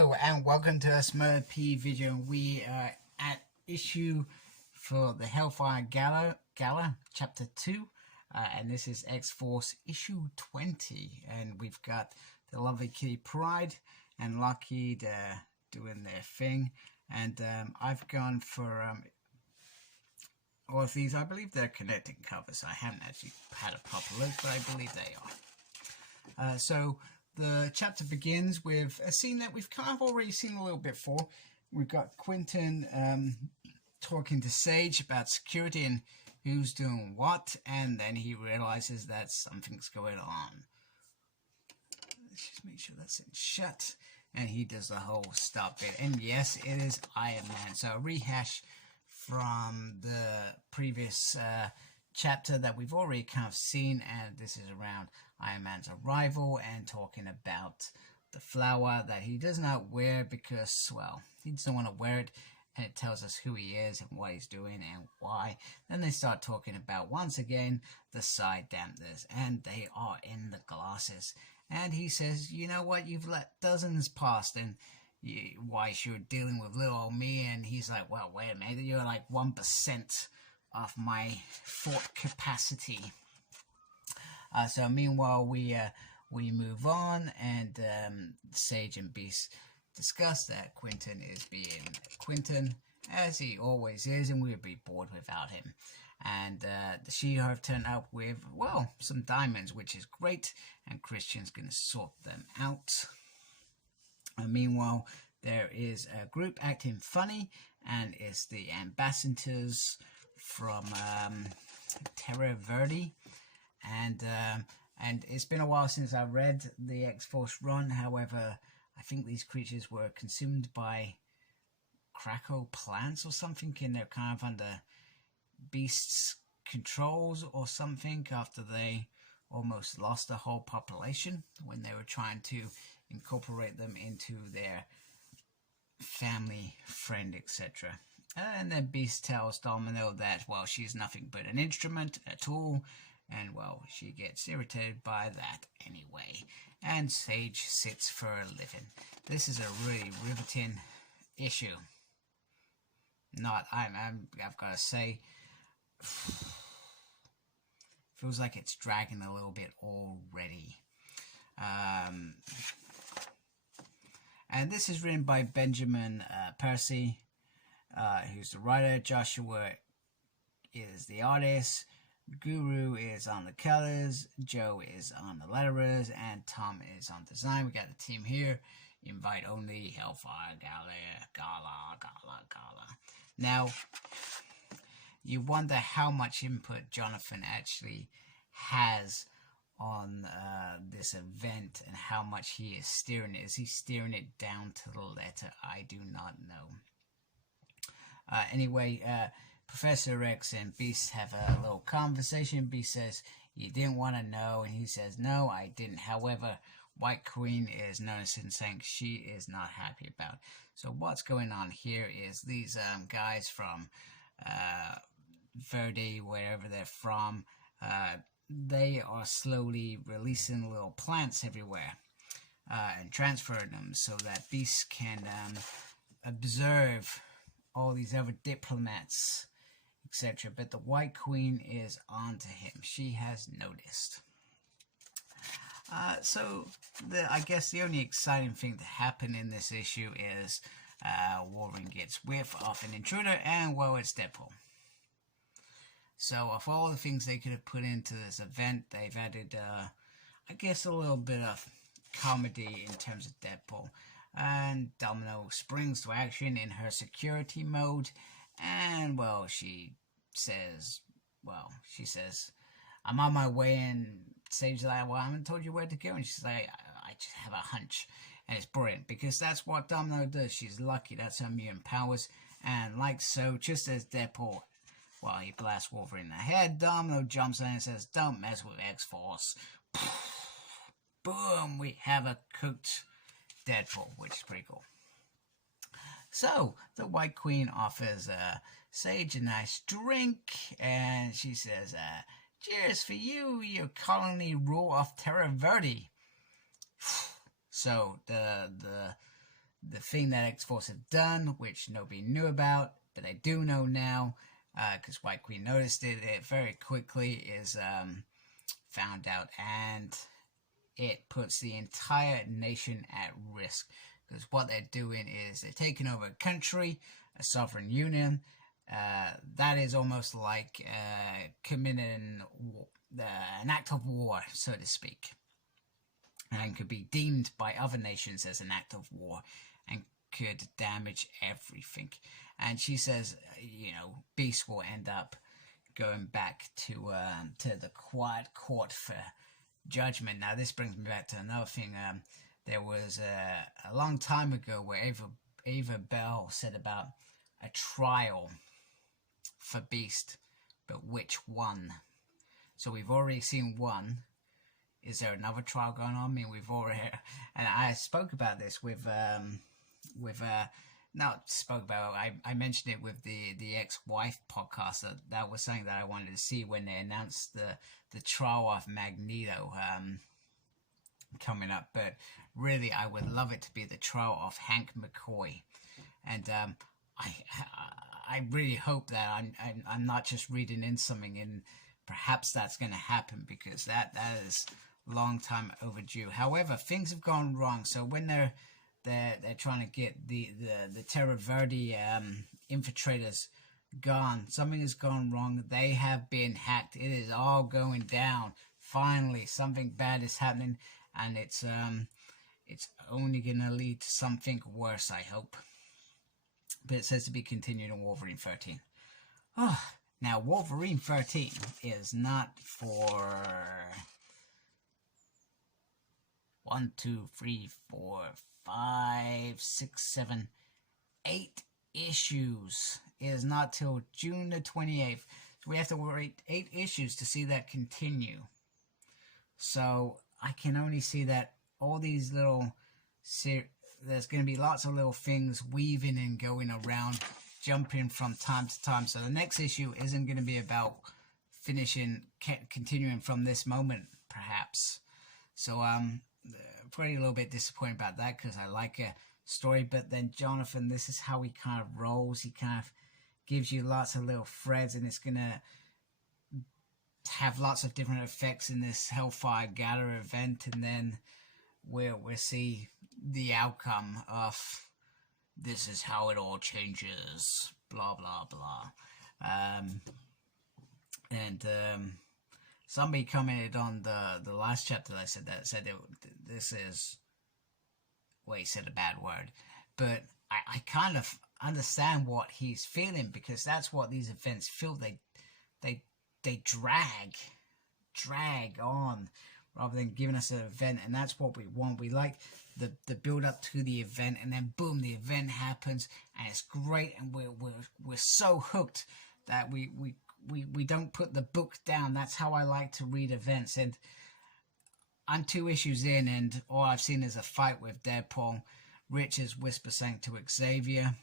Hello and welcome to a P video. We are at issue for the Hellfire Gala chapter 2 and this is X-Force issue 20, and we've got the lovely Kitty Pryde and Lockheed doing their thing, and I've gone for all of these. I believe they're connecting covers. I haven't actually had a proper look, but I believe they are. So the chapter begins with a scene that we've kind of already seen a little bit before. We've got Quentin talking to Sage about security and who's doing what, and then he realizes that something's going on. Let's just make sure that's in shut, and he does the whole stop bit. And yes, it is Iron Man. So a rehash from the previous chapter that we've already kind of seen, and this is around Iron Man's arrival and talking about the flower that he does not wear because, well, he doesn't want to wear it, and it tells us who he is and what he's doing and why. Then they start talking about, once again, the side dampeners, and they are in the glasses. And he says, you know what, you've let dozens past, and why you're dealing with little old me. And he's like, well, wait a minute, you're like 1% of my thought capacity. So meanwhile, we move on, and Sage and Beast discuss that Quentin is being Quentin, as he always is, and we would be bored without him. And the She-Hulk turned up with, well, some diamonds, which is great, and Christian's going to sort them out. And meanwhile, there is a group acting funny, and it's the ambassadors from Terra Verde. And it's been a while since I read the X-Force run. However, I think these creatures were consumed by Krakow plants or something, and they're kind of under Beast's controls or something after they almost lost the whole population when they were trying to incorporate them into their family, friend, etc. And then Beast tells Domino that, well, she's nothing but an instrument, a tool, and, well, she gets irritated by that anyway. And Sage sits for a living. This is a really riveting issue. I've got to say, feels like it's dragging a little bit already. And this is written by Benjamin Percy, who's the writer. Joshua is the artist. Guru is on the colors, Joe is on the letterers, and Tom is on design. We got the team here. Invite only, Hellfire, Gala. Now, you wonder how much input Jonathan actually has on this event and how much he is steering it. Is he steering it down to the letter? I do not know. Anyway, Professor X and Beast have a little conversation. Beast says, you didn't want to know, and he says, no, I didn't. However, White Queen is noticing, saying she is not happy about it. So what's going on here is these guys from Verde, wherever they're from, they are slowly releasing little plants everywhere and transferring them so that Beast can observe all these other diplomats, etc. But the White Queen is on to him. She has noticed. So I guess the only exciting thing to happen in this issue is Wolverine gets whiff of an intruder, and, well, it's Deadpool. So of all the things they could have put into this event, they've added, I guess, a little bit of comedy in terms of Deadpool. And Domino springs to action in her security mode, and, well, she says, I'm on my way, and Sage's like, well, I haven't told you where to go, and she's like, I just have a hunch. And it's brilliant, because that's what Domino does. She's lucky, that's her mutant powers, and like so, just as Deadpool, well, he blasts Wolverine in the head, Domino jumps in and says, don't mess with X-Force. Boom, we have a cooked Deadpool, which is pretty cool. So, the White Queen offers Sage a nice drink, and she says, cheers for you, your colony rule of Terra Verde. So, the the thing that X-Force had done, which nobody knew about, but they do know now, because White Queen noticed it very quickly, is found out, and it puts the entire nation at risk, because what they're doing is they're taking over a country, a sovereign union. That is almost like committing an act of war, so to speak, and could be deemed by other nations as an act of war and could damage everything. And she says, Beast will end up going back to the Quiet Court for judgment. Now, this brings me back to another thing. There was a long time ago where Ava Bell said about a trial for Beast, but which one? So we've already seen one. Is there another trial going on? I mean, we've already, and I spoke about this with I mentioned it with the ex-wife podcast. That was something that I wanted to see when they announced the trial of Magneto coming up. But really, I would love it to be the trial of Hank McCoy, and I really hope that I'm not just reading in something, and perhaps that's going to happen, because that is long time overdue. However, things have gone wrong. So when they're trying to get the Terra Verde infiltrators gone, something has gone wrong. They have been hacked. It is all going down. Finally, something bad is happening, and it's only going to lead to something worse, I hope. But it says to be continued in Wolverine 13. Oh, now Wolverine 13 is not for 1, 2, 3, 4, 5, 6, 7, 8 issues. It is not till June the 28th. So we have to wait 8 issues to see that continue. So I can only see that all these little there's going to be lots of little things weaving and going around, jumping from time to time. So the next issue isn't going to be about continuing from this moment, perhaps. So pretty a little bit disappointed about that, because I like a story. But then Jonathan, this is how he kind of rolls. He kind of gives you lots of little threads, and it's going to have lots of different effects in this Hellfire Gala event, and then we'll see the outcome of this is how it all changes, blah blah blah. Somebody commented on the last chapter that I said this is, well, he said a bad word, but I kind of understand what he's feeling, because that's what these events feel. They drag on rather than giving us an event, and that's what we want. We like the build up to the event, and then boom, the event happens, and it's great, and we're so hooked that we don't put the book down. That's how I like to read events. And I'm 2 issues in, and all I've seen is a fight with Deadpool. Rich's whisper saying to Xavier,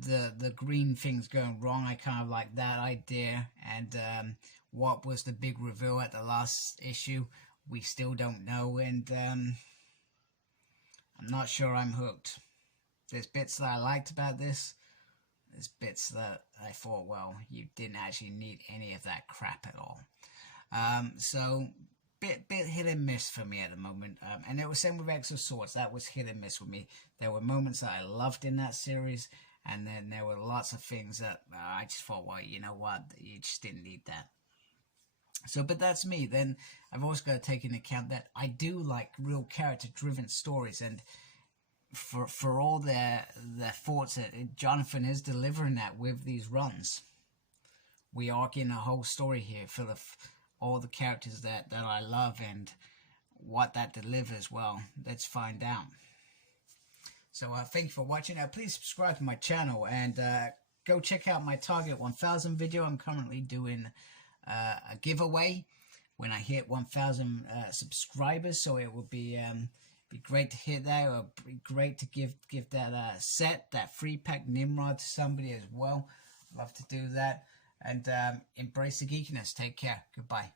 the green thing's going wrong. I kind of like that idea. And what was the big reveal at the last issue? We still don't know, and I'm not sure I'm hooked. There's bits that I liked about this. There's bits that I thought, well, you didn't actually need any of that crap at all. So bit hit and miss for me at the moment. And it was same with X of Swords. That was hit and miss with me. There were moments that I loved in that series, and then there were lots of things that I just thought, well, you know what, you just didn't need that. So, but that's me. Then I've also got to take into account that I do like real character-driven stories, and for all their thoughts, that Jonathan is delivering that with these runs. We are getting a whole story here for all the characters that I love, and what that delivers. Well, let's find out. So thank you for watching. Please subscribe to my channel, and go check out my Target 1000 video. I'm currently doing a giveaway when I hit 1000 subscribers, so it would be great to hit that. It would be great to give that that 3-pack Nimrod to somebody as well. Love to do that. And embrace the geekiness. Take care. Goodbye.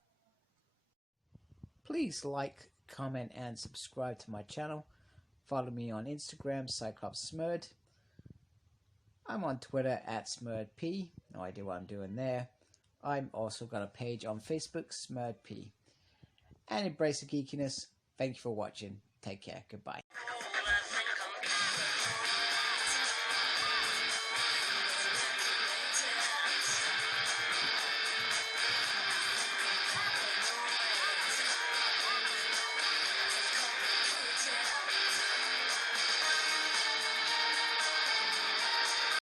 Please like, comment, and subscribe to my channel. follow me on Instagram, CyclopsSmurd. I'm on Twitter at SmurdP. No idea what I'm doing there. I'm also got a page on Facebook, SmurdP. And embrace the geekiness. Thank you for watching. Take care. Goodbye.